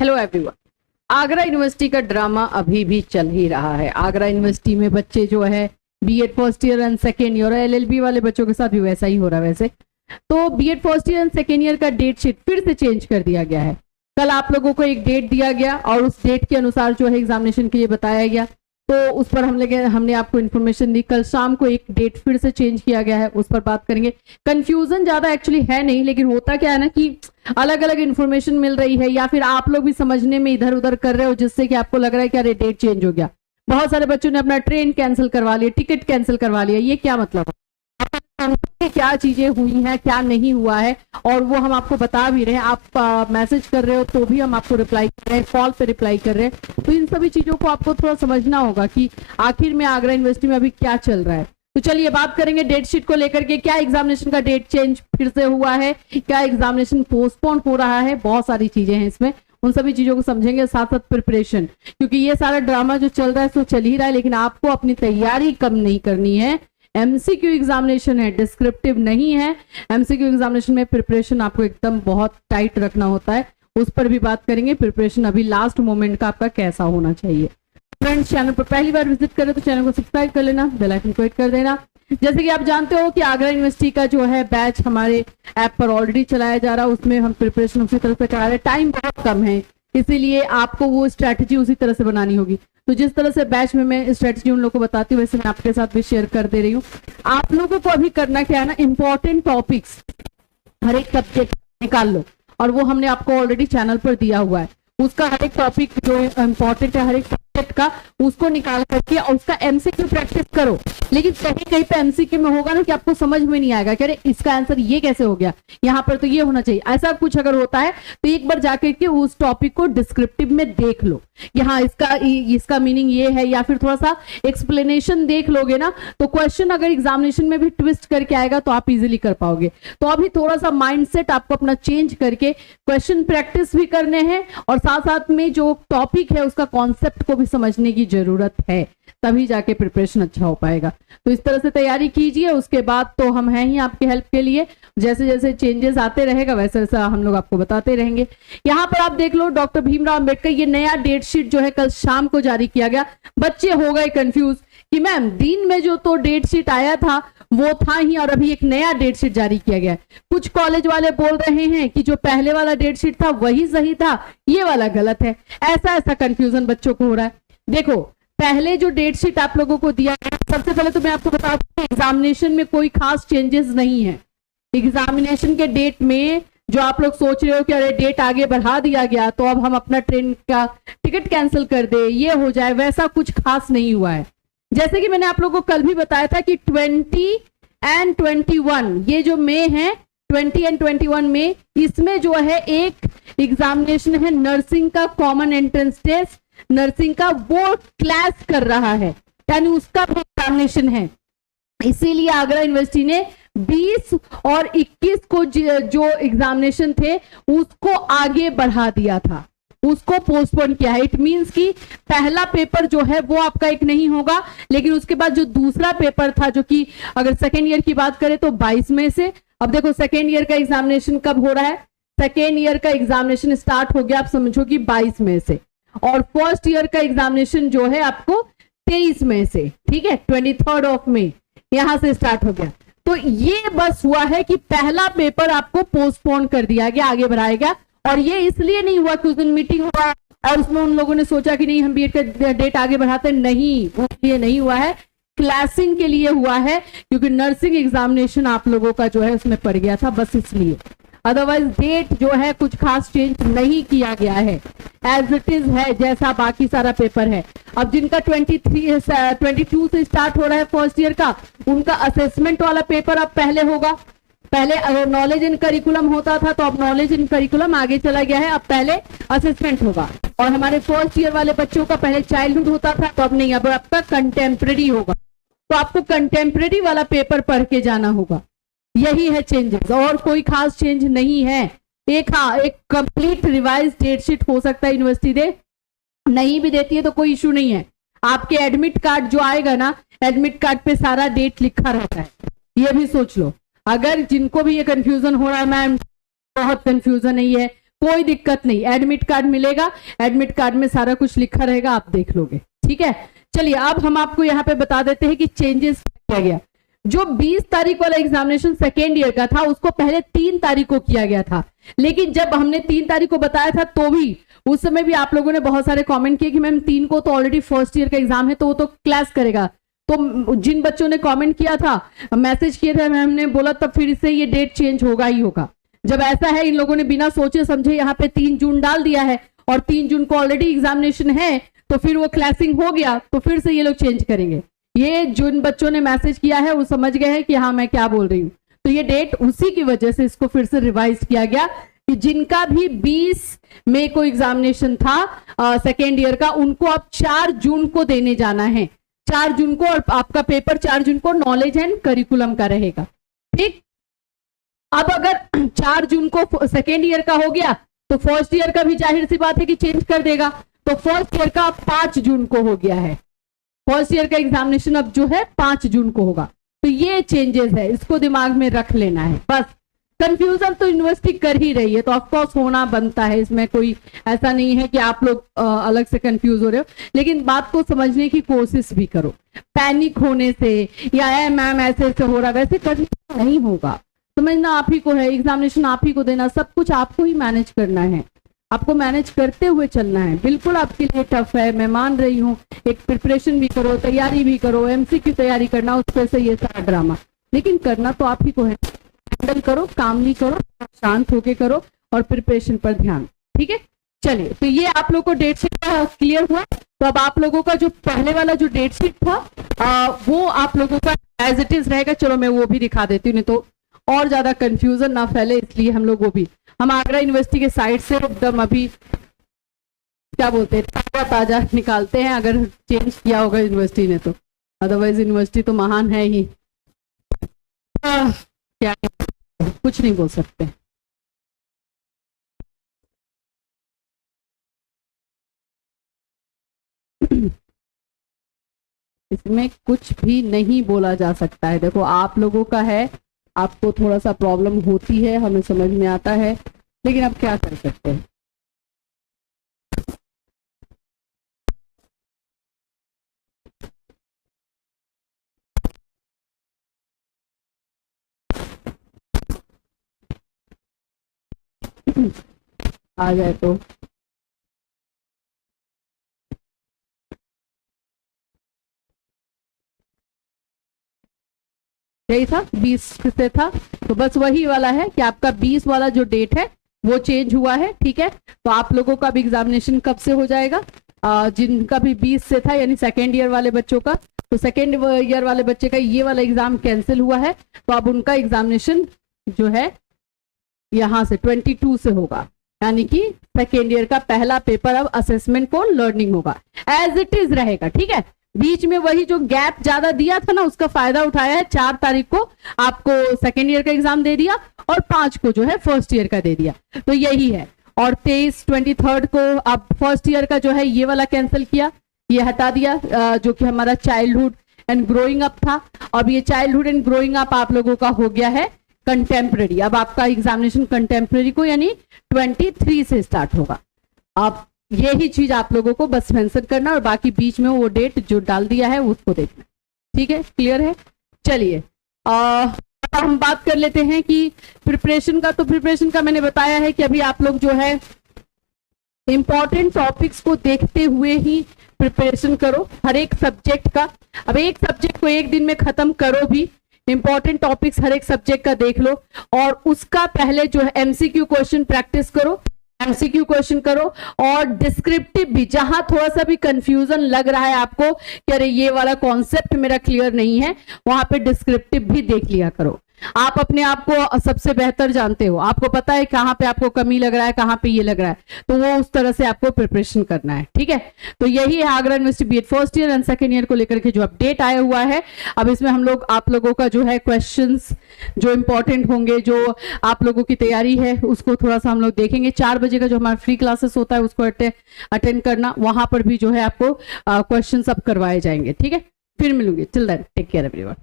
Hello everyone. Agra university का drama अभी भी चल ही रहा है। आगरा यूनिवर्सिटी में बच्चे जो है BEd first year and second year, LLB वाले बच्चों के साथ भी वैसा ही हो रहा है। वैसे तो BEd first year and second year का डेट शीट फिर से चेंज कर दिया गया है। कल आप लोगों को एक डेट दिया गया और उस डेट के अनुसार जो है एग्जामिनेशन के लिए बताया गया, तो उस पर हमने आपको इन्फॉर्मेशन दी। कल शाम को एक डेट फिर से चेंज किया गया है, उस पर बात करेंगे। कंफ्यूजन ज्यादा एक्चुअली है नहीं, लेकिन होता क्या है ना कि अलग अलग इन्फॉर्मेशन मिल रही है या फिर आप लोग भी समझने में इधर उधर कर रहे हो, जिससे कि आपको लग रहा है कि अरे डेट चेंज हो गया। बहुत सारे बच्चों ने अपना ट्रेन कैंसिल करवा लिया, टिकट कैंसिल करवा लिया। ये क्या मतलब है? क्या चीजें हुई हैं, क्या नहीं हुआ है, और वो हम आपको बता भी रहे हैं। आप मैसेज कर रहे हो तो भी हम आपको रिप्लाई कर रहे हैं, कॉल पे रिप्लाई कर रहे हैं। तो इन सभी चीजों को आपको थोड़ा समझना होगा कि आखिर में आगरा यूनिवर्सिटी में अभी क्या चल रहा है। तो चलिए बात करेंगे डेट शीट को लेकर के। क्या एग्जामिनेशन का डेट चेंज फिर से हुआ है, क्या एग्जामिनेशन पोस्टपोन हो रहा है, बहुत सारी चीजें हैं इसमें। उन सभी चीजों को समझेंगे, साथ साथ प्रिपरेशन, क्योंकि ये सारा ड्रामा जो चल रहा है तो चल ही रहा है, लेकिन आपको अपनी तैयारी कम नहीं करनी है। एमसीक्यू एग्जामिनेशन है, डिस्क्रिप्टिव नहीं है। एमसीक्यू एग्जामिनेशन में प्रिपरेशन आपको एकदम बहुत टाइट रखना होता है, उस पर भी बात करेंगे। प्रिपरेशन अभी लास्ट मोमेंट का आपका कैसा होना चाहिए। फ्रेंड्स, चैनल पर पहली बार विजिट करें तो चैनल को सब्सक्राइब कर लेना, बेल आइकन को हिट कर देना। जैसे कि आप जानते हो कि आगरा यूनिवर्सिटी का जो है बैच हमारे ऐप पर ऑलरेडी चलाया जा रहा है, उसमें हम प्रिपरेशन उसी तरह से करा रहे हैं। टाइम बहुत कम है, इसीलिए आपको वो स्ट्रैटेजी उसी तरह से बनानी होगी। तो जिस तरह से बैच में मैं स्ट्रैटेजी उन लोगों को बताती हूँ, वैसे मैं आपके साथ भी शेयर कर दे रही हूँ। आप लोगों को अभी करना क्या है ना, इंपॉर्टेंट टॉपिक्स हर एक सब्जेक्ट निकाल लो, और वो हमने आपको ऑलरेडी चैनल पर दिया हुआ है। उसका हर एक टॉपिक जो इंपॉर्टेंट है हर एक सब्जेक्ट का, उसको निकाल करके और उसका एमसीक्यू प्रैक्टिस करो। लेकिन कहीं कहीं पे एमसीक्यू में होगा ना कि आपको समझ में नहीं आएगा कि अरे इसका आंसर ये कैसे हो गया, यहाँ पर तो ये होना चाहिए। ऐसा कुछ अगर होता है तो एक बार जाकर के उस टॉपिक को डिस्क्रिप्टिव में देख लो कि हाँ इसका मीनिंग ये है, या फिर थोड़ा सा एक्सप्लेनेशन देख लोगे ना, तो क्वेश्चन अगर एग्जामिनेशन में भी ट्विस्ट करके आएगा तो आप इजीली कर पाओगे। तो अभी थोड़ा सा माइंडसेट आपको अपना चेंज करके क्वेश्चन प्रैक्टिस भी करने हैं, और साथ साथ में जो टॉपिक है उसका कॉन्सेप्ट को भी समझने की जरूरत है, तभी जाके प्रिपरेशन अच्छा हो पाएगा। तो इस तरह से तैयारी कीजिए। उसके बाद तो हम हैं ही आपके हेल्प के लिए। जैसे जैसे चेंजेस आते रहेगा वैसे वैसा हम लोग आपको बताते रहेंगे। यहाँ पर आप देख लो, डॉक्टर भीमराव अंबेडकर, ये नया डेट शीट जो है कल शाम को जारी किया गया। बच्चे हो गए कंफ्यूज कि मैम दिन में जो तो डेट शीट आया था वो था ही, और अभी एक नया डेट शीट जारी किया गया है। कुछ कॉलेज वाले बोल रहे हैं कि जो पहले वाला डेट शीट था वही सही था, ये वाला गलत है। ऐसा कंफ्यूजन बच्चों को हो रहा है। देखो, पहले जो डेट शीट आप लोगों को दिया गया, सबसे पहले तो मैं आपको बता दूं एग्जामिनेशन में कोई खास चेंजेस नहीं है। एग्जामिनेशन के डेट में जो आप लोग सोच रहे हो कि अरे डेट आगे बढ़ा दिया गया तो अब हम अपना ट्रेन का टिकट कैंसिल कर दे, ये हो जाए, वैसा कुछ खास नहीं हुआ है। जैसे कि मैंने आप लोगों को कल भी बताया था कि 20 एंड 21 ये जो मई है, 20 एंड 21 में, इसमें जो है एक एग्जामिनेशन है नर्सिंग का, कॉमन एंट्रेंस टेस्ट नर्सिंग का, वो क्लास कर रहा है, यानी उसका भी एग्जामिनेशन है। इसीलिए आगरा यूनिवर्सिटी ने 20 और 21 को जो एग्जामिनेशन थे उसको आगे बढ़ा दिया था, उसको पोस्टपोन किया है। इट मींस कि पहला पेपर जो है वो आपका एक नहीं होगा, लेकिन उसके बाद जो दूसरा पेपर था, जो कि अगर सेकेंड ईयर की बात करें तो 22 में से, अब देखो सेकेंड ईयर का एग्जामिनेशन कब हो रहा है, सेकेंड ईयर का एग्जामिनेशन स्टार्ट हो गया, आप समझो कि 22 में से, और फर्स्ट ईयर का एग्जामिनेशन जो है आपको 23 में से, ठीक है, 23 ऑफ मई यहां से स्टार्ट हो गया। तो ये बस हुआ है कि पहला पेपर आपको पोस्टपोन कर दिया गया, आगे बढ़ाया गया। और ये इसलिए नहीं हुआ कि उस दिन मीटिंग हुआ और उसमें उन लोगों ने सोचा कि नहीं हम बीएड का डेट आगे बढ़ाते, नहीं, ये नहीं हुआ है, क्लासिंग के लिए हुआ है, क्योंकि नर्सिंग एग्जामिनेशन आप लोगों का जो है उसमें पड़ गया था, बस इसलिए। अदरवाइज डेट जो है कुछ खास चेंज नहीं किया गया है, एज इट इज है, जैसा बाकी सारा पेपर है। अब जिनका 22 से स्टार्ट हो रहा है फर्स्ट ईयर का, उनका असेसमेंट वाला पेपर अब पहले होगा। पहले अगर नॉलेज इन करिकुलम होता था तो अब नॉलेज इन करिकुलम आगे चला गया है, अब पहले असेसमेंट होगा। और हमारे फर्स्ट ईयर वाले बच्चों का पहले चाइल्डहुड होता था, तो अब नहीं, अब आपका कंटेम्प्रेरी होगा। तो आपको कंटेम्प्रेरी वाला पेपर पढ़ के जाना होगा। यही है चेंजेस, और कोई खास चेंज नहीं है। एक कंप्लीट रिवाइज डेट शीट हो सकता है यूनिवर्सिटी दे, नहीं भी देती है तो कोई इशू नहीं है। आपके एडमिट कार्ड जो आएगा ना, एडमिट कार्ड पे सारा डेट लिखा रहता है, ये भी सोच लो। अगर जिनको भी ये कंफ्यूजन हो रहा है मैम बहुत कंफ्यूजन है, ये कोई दिक्कत नहीं, एडमिट कार्ड मिलेगा, एडमिट कार्ड में सारा कुछ लिखा रहेगा, आप देख लोगे, ठीक है। चलिए अब हम आपको यहाँ पे बता देते हैं कि चेंजेस किया गया। जो 20 तारीख वाला एग्जामिनेशन सेकेंड ईयर का था उसको पहले 3 तारीख को किया गया था, लेकिन जब हमने 3 तारीख को बताया था तो भी उस समय भी आप लोगों ने बहुत सारे कमेंट किए कि मैम 3 को तो ऑलरेडी फर्स्ट ईयर का एग्जाम है तो वो तो क्लास करेगा। तो जिन बच्चों ने कमेंट किया था, मैसेज किए थे, मैम ने बोला तब फिर से ये डेट चेंज होगा ही होगा। जब ऐसा है, इन लोगों ने बिना सोचे समझे यहाँ पे 3 जून डाल दिया है और 3 जून को ऑलरेडी एग्जामिनेशन है, तो फिर वो क्लासिंग हो गया, तो फिर से ये लोग चेंज करेंगे। ये जिन बच्चों ने मैसेज किया है वो समझ गए हैं कि हाँ मैं क्या बोल रही हूँ, तो ये डेट उसी की वजह से इसको फिर से रिवाइज किया गया कि जिनका भी 20 मई को एग्जामिनेशन था सेकेंड ईयर का, उनको अब 4 जून को देने जाना है, 4 जून को, और आपका पेपर 4 जून को नॉलेज एंड करिकुलम का रहेगा, ठीक। अब अगर 4 जून को सेकेंड ईयर का हो गया तो फर्स्ट ईयर का भी जाहिर सी बात है कि चेंज कर देगा, तो फर्स्ट ईयर का 5 जून को हो गया है, फर्स्ट ईयर का एग्जामिनेशन अब जो है 5 जून को होगा। तो ये चेंजेस है, इसको दिमाग में रख लेना है। बस कंफ्यूजन तो यूनिवर्सिटी कर ही रही है, तो ऑफकोर्स होना बनता है, इसमें कोई ऐसा नहीं है कि आप लोग अलग से कंफ्यूज हो रहे हो, लेकिन बात को समझने की कोशिश भी करो। पैनिक होने से या मैम ऐसे ऐसे हो रहा, वैसे करना नहीं होगा, समझना आप ही को है, एग्जामिनेशन आप ही को देना, सब कुछ आपको ही मैनेज करना है, आपको मैनेज करते हुए चलना है। बिल्कुल आपके लिए टफ है, मैं मान रही हूँ, एक प्रिपरेशन भी करो, तैयारी भी करो, एमसीक्यू तैयारी करना, उस पर से ये सारा ड्रामा, लेकिन करना तो आप ही को है। हैंडल करो, कामली करो, शांत होके करो और प्रिपरेशन पर ध्यान, ठीक है। चलिए, तो ये आप लोग को डेट शीट क्लियर हुआ। तो अब आप लोगों का जो पहले वाला जो डेट शीट था वो आप लोगों का एज इट इज रहेगा। चलो मैं वो भी दिखा देती हूँ, नहीं तो और ज्यादा कंफ्यूजन ना फैले, इसलिए हम लोग वो भी, हम आगरा यूनिवर्सिटी के साइड से एकदम अभी क्या बोलते हैं ताजा ताजा निकालते हैं, अगर चेंज किया होगा यूनिवर्सिटी ने तो, अदरवाइज यूनिवर्सिटी तो महान है ही। क्या कुछ नहीं बोल सकते। इसमें कुछ भी नहीं बोला जा सकता है। देखो आप लोगों का है, आपको थोड़ा सा प्रॉब्लम होती है, हमें समझ में आता है, लेकिन अब क्या कर सकते हैं। आ जाए तो यही था, 20 से था, तो बस वही वाला है कि आपका 20 वाला जो डेट है वो चेंज हुआ है, ठीक है। तो आप लोगों का भी एग्जामिनेशन कब से हो जाएगा, जिनका भी 20 से था यानी सेकेंड ईयर वाले बच्चों का, तो सेकेंड ईयर वाले बच्चे का ये वाला एग्जाम कैंसिल हुआ है, तो अब उनका एग्जामिनेशन जो है यहाँ से 22 से होगा, यानी कि सेकेंड ईयर का पहला पेपर अब असेसमेंट को लर्निंग होगा, एज इट इज रहेगा, ठीक है। बीच में वही जो गैप ज्यादा दिया था ना, उसका फायदा उठाया है, 4 तारीख को आपको सेकेंड ईयर का एग्जाम दे दिया और 5 को जो है फर्स्ट ईयर का दे दिया, तो यही है। और 23 को अब फर्स्ट ईयर का जो है ये वाला कैंसिल किया, ये हटा दिया, जो कि हमारा चाइल्डहुड एंड ग्रोइंग अप था। अब ये चाइल्डहुड एंड ग्रोइंग अप आप लोगों का हो गया है कंटेम्प्रेरी। अब आपका एग्जामिनेशन कंटेम्प्रेरी को यानी 23 से स्टार्ट होगा। अब यही चीज आप लोगों को बस मेंशन करना और बाकी बीच में वो डेट जो डाल दिया है उसको देखना, ठीक है, क्लियर है। चलिए हम बात कर लेते हैं कि प्रिपरेशन का, तो प्रिपरेशन का मैंने बताया है कि अभी आप लोग जो है इंपॉर्टेंट टॉपिक्स को देखते हुए ही प्रिपरेशन करो हर एक सब्जेक्ट का। अब एक सब्जेक्ट को एक दिन में खत्म करो भी, इंपॉर्टेंट टॉपिक्स हर एक सब्जेक्ट का देख लो और उसका पहले जो है एमसीक्यू क्वेश्चन प्रैक्टिस करो, एमसीक्यू क्वेश्चन करो और डिस्क्रिप्टिव भी, जहां थोड़ा सा भी कंफ्यूजन लग रहा है आपको कि अरे ये वाला कॉन्सेप्ट मेरा क्लियर नहीं है, वहां पे डिस्क्रिप्टिव भी देख लिया करो। आप अपने आप को सबसे बेहतर जानते हो, आपको पता है कहाँ पे आपको कमी लग रहा है, कहाँ पे ये लग रहा है, तो वो उस तरह से आपको प्रिपरेशन करना है, ठीक है। तो यही है Agra university BEd first year and second year को लेकर के जो अपडेट आया हुआ है। अब इसमें हम लोग आप लोगों का जो है क्वेश्चंस जो इंपॉर्टेंट होंगे, जो आप लोगों की तैयारी है उसको थोड़ा सा हम लोग देखेंगे। 4 बजे का जो हमारा फ्री क्लासेस होता है उसको अटेंड करना, वहां पर भी जो है आपको क्वेश्चन सब करवाए जाएंगे, ठीक है। फिर मिलूंगी, till then take care everyone.